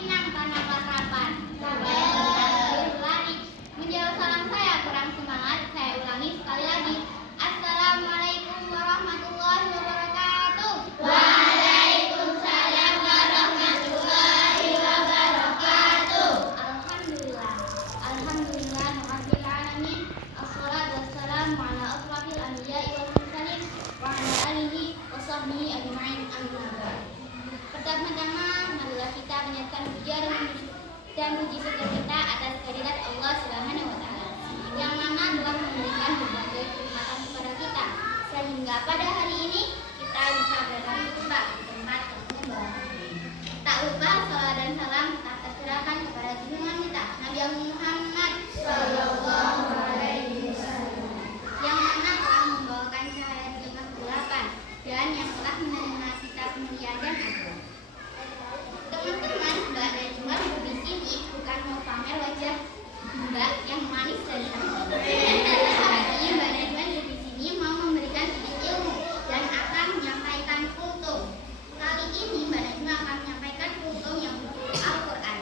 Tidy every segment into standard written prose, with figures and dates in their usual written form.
Pinang tanah Pasrapan, supaya tidak berlari. Menjawab salam saya kurang semangat, saya ulangi sekali lagi. Assalamualaikum warahmatullahi wabarakatuh. Waalaikumsalam warahmatullahi wabarakatuh. Alhamdulillah, alhamdulillah, rabbil alamin. Assalatu wassalamu ala asrofil anbiya'i wal mursalin wa ala alihi wa sahbihi ajma'in, amma ba'd. Pertama-tama marilah kita menyatakan puja dan puji syukur kita atas kehadirat Allah Subhanahu wa taala yang mana telah memberikan berbagai kenikmatan kepada kita sehingga pada hari ini kita bisa berada di tempat yang menyembah. Tak lupa salawat dan salam kita tercurahkan kepada junjungan kita Nabi Muhammad sallallahu alaihi wasallam yang mana telah membawakan cahaya di tengah kegelapan dan yang telah menerima kita kemuliaan dan agung. Teman-teman, Mbak Najwa di sini bukan mau pamer wajah Mbak yang manis dan cantik. Tapi Mbak Najwa di sini mau memberikan sedikit ilmu dan akan menyampaikan kultum. Kali ini Mbak Najwa akan menyampaikan kultum yang berjudul Al-Quran.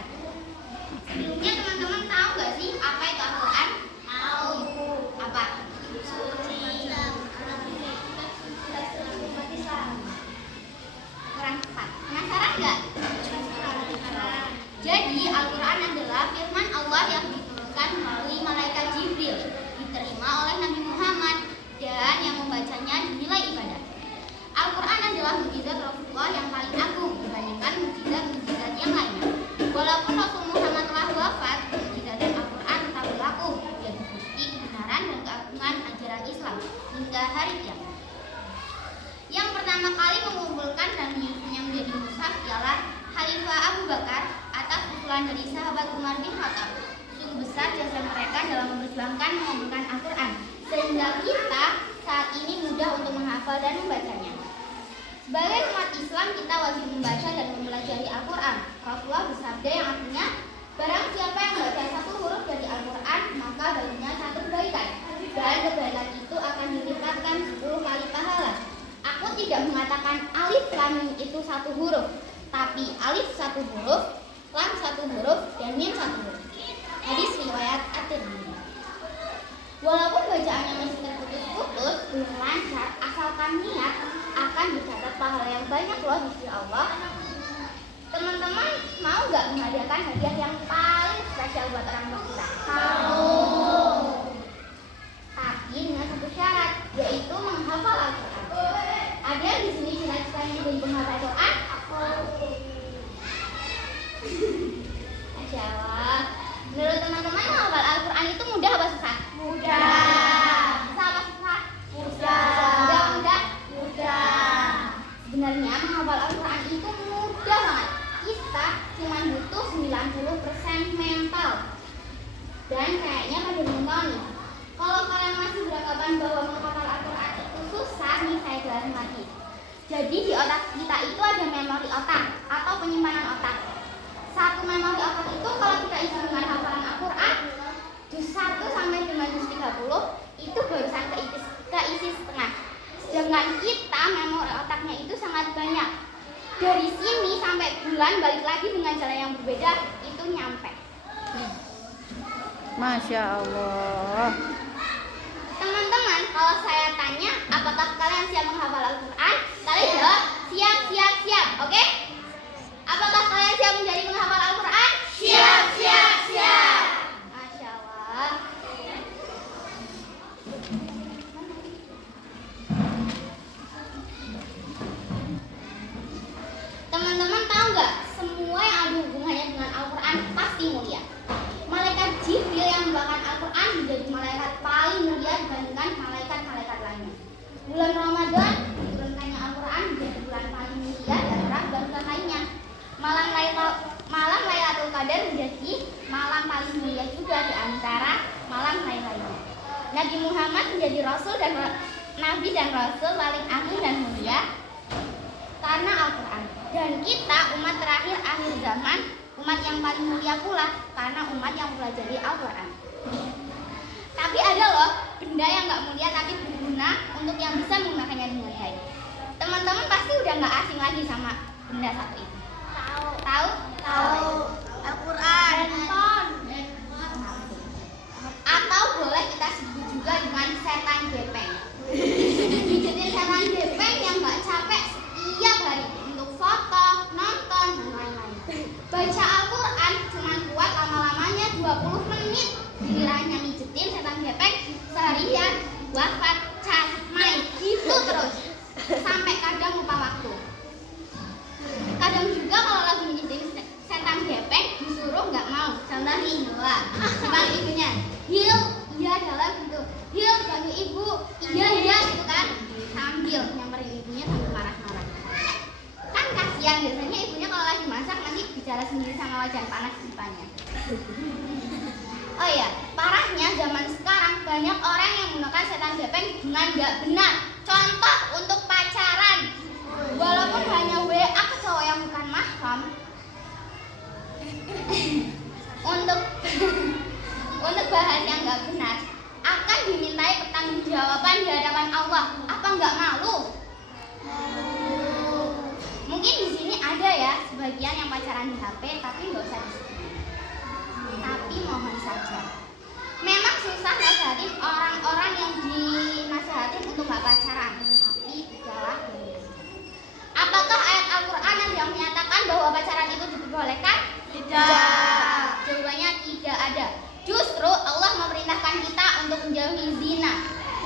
Sebelumnya teman-teman tahu nggak sih apa itu Al-Quran? Tahu. Apa? Kurang tepat. Penasaran nggak? Jadi Al-Quran adalah firman Allah yang diturunkan melalui malaikat Jibril, diterima oleh Nabi Muhammad, dan yang membacanya dinilai ibadah. Al-Quran adalah mukjizat Rasulullah yang paling agung dibandingkan mukjizat-mukjizat yang lainnya. Walaupun Rasul Muhammad telah wafat, mukjizat Al-Quran tetap berlaku, jadi bukti kebenaran dan keagungan ajaran Islam hingga hari kiamat. Yang pertama kali mengumpulkan dan menyusunnya menjadi mushaf ialah Khalifah Abu Bakar atas usulan dari sahabat Umar bin Khattab. Sungguh besar jasa mereka dalam memperjuangkan mengumpulkan Al-Quran, sehingga kita saat ini mudah untuk menghafal dan membacanya. Sebagai umat Islam, kita wajib membaca dan mempelajari Al-Quran. Rasulullah bersabda yang artinya, barang siapa yang membaca satu huruf dari Al-Quran, maka baginya satu kebaikan, dan kebaikan itu akan dilipatkan 10 kali pahala. Aku tidak mengatakan alif lam mim itu satu huruf, tapi alif satu huruf, lam satu huruf, dan mim satu huruf. Hadis riwayat At-Tirmidzi. Walaupun bacaannya masih terputus-putus, belum lancar, asalkan niat, akan dicatat pahala yang banyak loh di sisi Allah. Teman-teman mau nggak menghadiahkan hadiah yang paling spesial buat orang tua kita? Mau. Tapi dengan satu syarat, yaitu menghafal Al-Quran. Ada yang di sini cita-citanya menjadi penghafal Al-Quran? Masya Allah. Menurut teman-teman, menghafal Al-Quran itu mudah apa susah? Mudah. Susah apa susah? Mudah. Mudah? Mudah. Sebenarnya menghafal Al-Quran itu mudah banget. Kita cuma butuh 90% mental. Dan kayaknya pada belum tahu nih. Kalau kalian masih beranggapan bahwa menghafal Al-Quran itu susah, nih saya jelasin lagi. Jadi di otak kita itu ada memori otak atau penyimpanan otak. Satu memori otak itu kalau kita isi dengan hafalan Al-Quran, juz 1 sampai dengan juz 30 itu barusan keisi setengah. Sedangkan kita memori otaknya itu sangat banyak. Dari sini sampai bulan balik lagi dengan cara yang berbeda itu nyampe. Masya Allah. Teman-teman, kalau saya tanya, apakah kalian siap menghafal Al-Quran? Kalian jawab, siap, siap, siap. Oke? Apakah kalian siap menjadi penghafal Al-Quran? Siap, siap, siap. Masya Allah. Teman-teman tahu nggak? Semua yang ada hubungannya dengan Al-Quran pasti mulia. Malaikat Jibril yang membawakan Al-Quran menjadi malaikat paling mulia dibandingkan malaikat-malaikat lainnya. Bulan Ramadan diturunkannya Al-Quran menjadi bulan paling mulia dan bulan lainnya. Malam Lailatul Qadar menjadi malam paling mulia juga di antara malam lain-lainnya. Nabi Muhammad menjadi Rasul dan Nabi dan Rasul paling agung dan mulia karena Al-Quran. Dan kita umat terakhir akhir zaman, umat yang paling mulia pula karena umat yang mempelajari Al-Quran. Tapi ada loh benda yang nggak mulia tapi berguna untuk yang bisa menggunakannya dengan baik. Teman-teman pasti udah nggak asing lagi sama benda satu itu. Tahu? Tahu? Baca Al-Quran cuma kuat lama-lamanya 20 menit. Gilirannya mijetin setan gepeng seharian, wafat, cas, main, gitu terus. Sampai kadang lupa waktu. Kadang juga kalau lagi mijetin setan gepeng disuruh nggak mau. Contoh nih, Noah, bang ibunya, Hil, iya dalam gitu. Hil, bantu ibu, iya gitu kan. Sambil nyamperin ibunya sambil marah-marah. Kan kasihan, biasanya ibunya kalau lagi masak nanti bicara sendiri sama wajan panas di depannya. Oh iya, parahnya zaman sekarang banyak orang yang menggunakan setan gepeng dengan nggak benar. Contoh untuk pacaran, walaupun hanya WA ke cowok yang bukan mahram. untuk bahas yang nggak benar akan dimintai pertanggungjawaban di hadapan Allah. Apa nggak malu? Mungkin di sini ada ya sebagian yang pacaran di HP, tapi nggak usah di sini. Tapi mohon saja, memang susah nasihatin orang-orang yang dinasihatin untuk nggak pacaran. Tapi udahlah. Apakah ayat Al-Quran yang menyatakan bahwa pacaran itu diperbolehkan? Tidak. Jawabannya tidak ada. Justru Allah memerintahkan kita untuk menjauhi zina.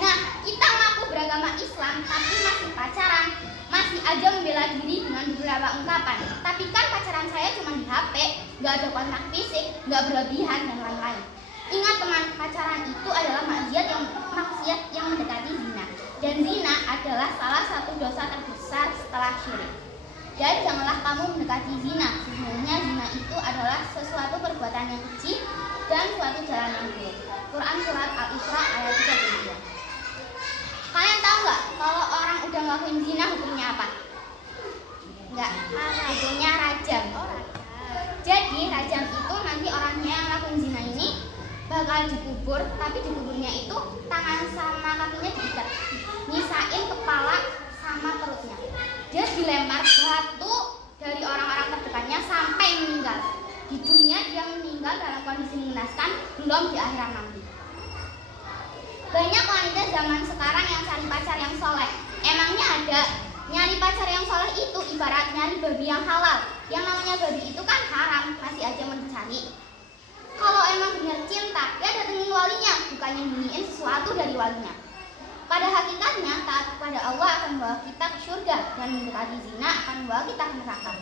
Nah, kita ngaku beragama Islam tapi masih pacaran, masih aja membela diri dengan beberapa ungkapan. Tapi kan pacaran saya cuma di HP, nggak ada kontak fisik, nggak berlebihan dan lain-lain. Ingat teman, pacaran itu adalah maksiat yang mendekati zina. Dan zina adalah salah satu dosa terbesar setelah syirik. Dan janganlah kamu mendekati zina. Sesungguhnya zina itu adalah sesuatu perbuatan yang keji dan suatu jalan yang buruk. Quran surat Al-Isra ayat 32. Kalian tahu nggak kalau orang udah ngelakuin zina hukumnya apa? Enggak, hukumnya rajam. Jadi rajam itu nanti orangnya yang ngelakuin zina ini bakal dikubur, tapi dikuburnya itu tangan sama kakinya diikat, nyisain kepala sama perutnya. Dia dilempar batu dari orang-orang terdekatnya sampai meninggal. Di dunia dia meninggal dalam kondisi mengenaskan, belum di akhirat nanti. Banyak wanita zaman sekarang yang cari pacar yang soleh. Emangnya ada? Nyari pacar yang soleh itu ibarat nyari babi yang halal. Yang namanya babi itu kan haram, masih aja mencari. Kalau emang benar cinta, ya datengin walinya, bukannya nyembunyiin sesuatu dari walinya. Pada hakikatnya, taat kepada Allah akan membawa kita ke surga, dan mendekati zina akan membawa kita ke neraka.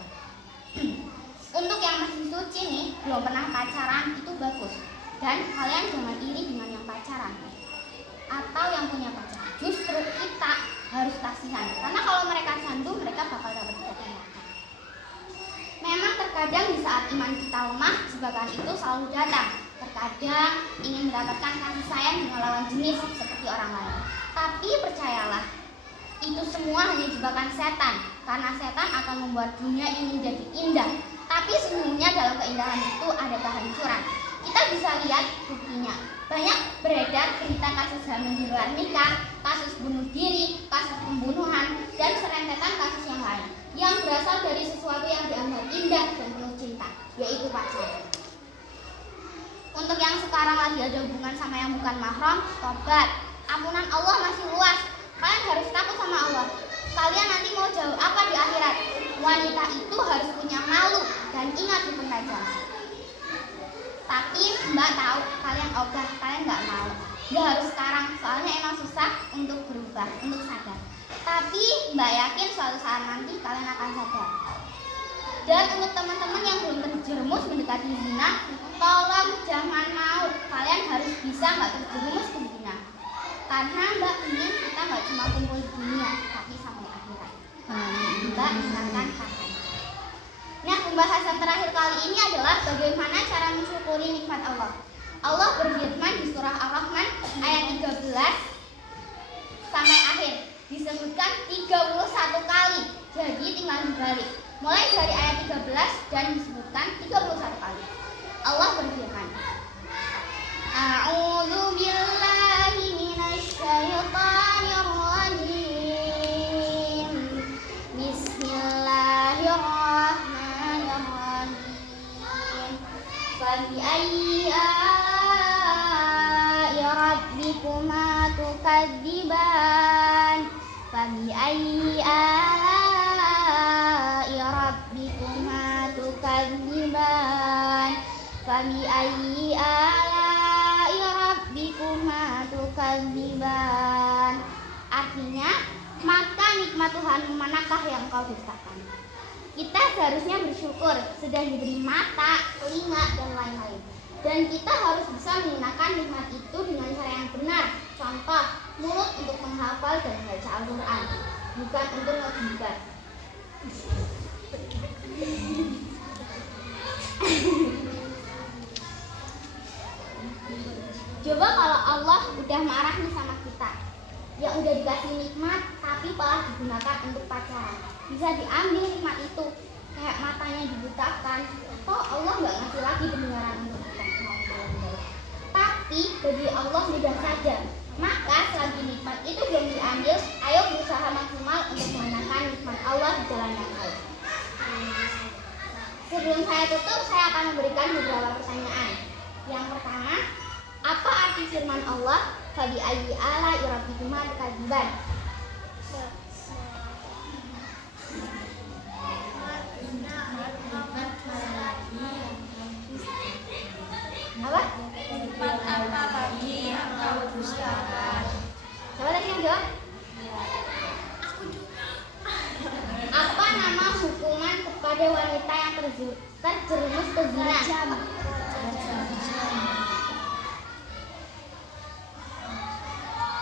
Untuk yang masih suci nih, belum pernah pacaran, itu bagus. Dan kalian jangan iri dengan yang pacaran atau yang punya pacar. Justru kita harus kasihan, karena kalau mereka candu, mereka bakal dapat neraka. Memang terkadang di saat iman kita lemah, jebakan itu selalu datang. Terkadang ingin mendapatkan kasih sayang dengan lawan jenis seperti orang lain. Tapi percayalah, itu semua hanya jebakan setan, karena setan akan membuat dunia ini menjadi indah. Tapi sesungguhnya dalam keindahan itu ada kehancuran. Kita bisa lihat buktinya. Banyak beredar berita kasus hamil di luar nikah, kasus bunuh diri, kasus pembunuhan, dan serentetan kasus yang lain yang berasal dari sesuatu yang dianggap indah dan penuh cinta, yaitu pacaran. Untuk yang sekarang lagi ada hubungan sama yang bukan mahram, tobat. Ampunan Allah masih luas. Kalian harus takut sama Allah. Kalian nanti mau jauh apa di akhirat? Wanita itu harus punya malu dan ingat hukum rajam. Tapi Mbak tahu kalian ogah, kalian nggak mau. Nggak harus sekarang, soalnya emang susah untuk berubah, untuk sadar. Tapi Mbak yakin suatu saat nanti kalian akan sadar. Dan untuk teman-teman yang belum terjerumus mendekati zina, tolong jangan mau. Kalian harus bisa nggak terjerumus ke zina. Karena Mbak ingin kita nggak cuma kumpul di dunia, tapi sampai akhirat. Mbak ingatkan katanya. Nah, pembahasan terakhir kali ini adalah bagaimana cara mensyukuri nikmat Allah. Allah berfirman di surah Ar-Rahman ayat 13 sampai akhir. Disebutkan 31 kali. Jadi tinggal dibalik. Mulai dari ayat 13 dan disebutkan 31 kali. Allah berfirman, A'udzu billahi minasy syaithanir rajim. Bismillahirrahmanirrahim. Fa bi ayyi aalaa'i rabbikuma tukadziban? Fa bi ayyi aalaa'i rabbikuma tukadziban? tukadziban fabi'ayyi ala'i rabbikuma tukadziban. Artinya, maka nikmat Tuhanmu manakah yang kau dustakan? Kita seharusnya bersyukur sudah diberi mata, telinga, dan lain-lain. Dan kita harus bisa menggunakan nikmat itu dengan cara yang benar. Contoh, mulut untuk menghafal dan membaca Al-Quran, bukan untuk ngegibat. Coba kalau Allah udah marah nih sama kita, yang udah dikasih nikmat tapi malah digunakan untuk pacaran, bisa diambil nikmat itu, kayak matanya dibutakan. Toh Allah nggak ngasih lagi pendengaran untuk kita. Tapi bagi Allah mudah saja. Maka selagi nikmat itu belum diambil, ayo berusaha maksimal untuk menggunakan nikmat Allah di jalan yang baik. Sebelum saya tutup, saya akan memberikan beberapa pertanyaan. Yang pertama, apa arti firman Allah? Fabi'ayyi ala'i rabbikuma tukadziban. Apa? Nikmat apa lagi yang kau dustakan? Siapa tadi yang jawab? Apa nama hukuman kepada wanita yang terjerumus ke zina?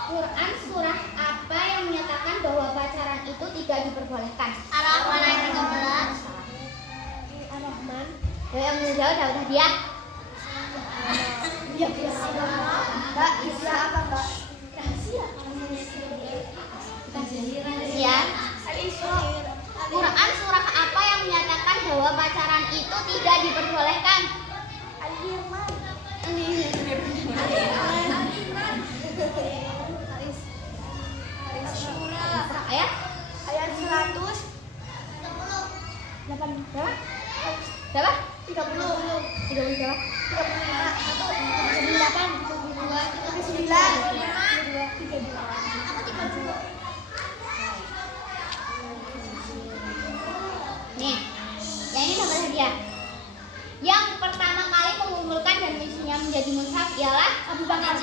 Quran surah apa yang menyatakan bahwa pacaran itu tidak diperbolehkan? Ar-Rahman ayat 13. Ar-Rahman. Yang menjawab dapat hadiah. Mbak, Isya apa Mbak? Rahasia. Ya. Quran surah apa yang menyatakan bahwa pacaran itu tidak diperbolehkan? Al-Irman. Ayat 100. 8 berapa? Berapa? 30 berapa? 35 Nih, yang ini dapat hadiah. Yang pertama kali mengumpulkan dan misinya menjadi mushaf ialah Abu Bakar.